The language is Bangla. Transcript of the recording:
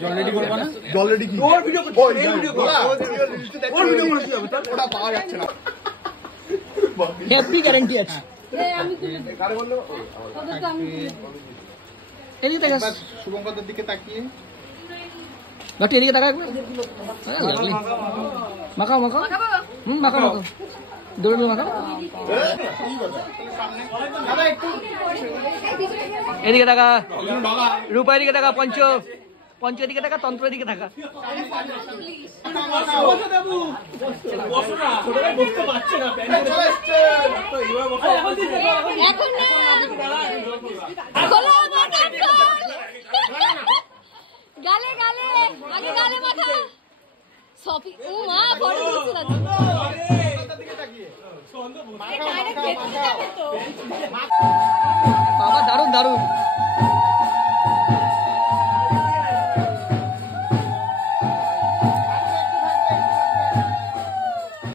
জল রেডি করবো না? জল রেডি কি? ওর ভিডিও করছিস? ওর ভিডিও করছিস? ওটা পাওয়া যাচ্ছে না। হ্যাপি গ্যারান্টি আছে। এদিকে তাকা, শুভঙ্করদের দিকে তাকিয়ে বাট এদিকে তাকা একবার। মাখাও মাখাও, মাখাও মাখাও, দৌড়ে দৌড়ে মাখাও। এদিকে তাকা রূপা, এদিকে তাকা পঞ্চ, পঞ্চ এদিকে থাকা, তন্ত্র এদিকে থাকা। গালে গালে আগে গালে মাথা সপি ও মা বড় দিছে না বাবা দারুন দারুন।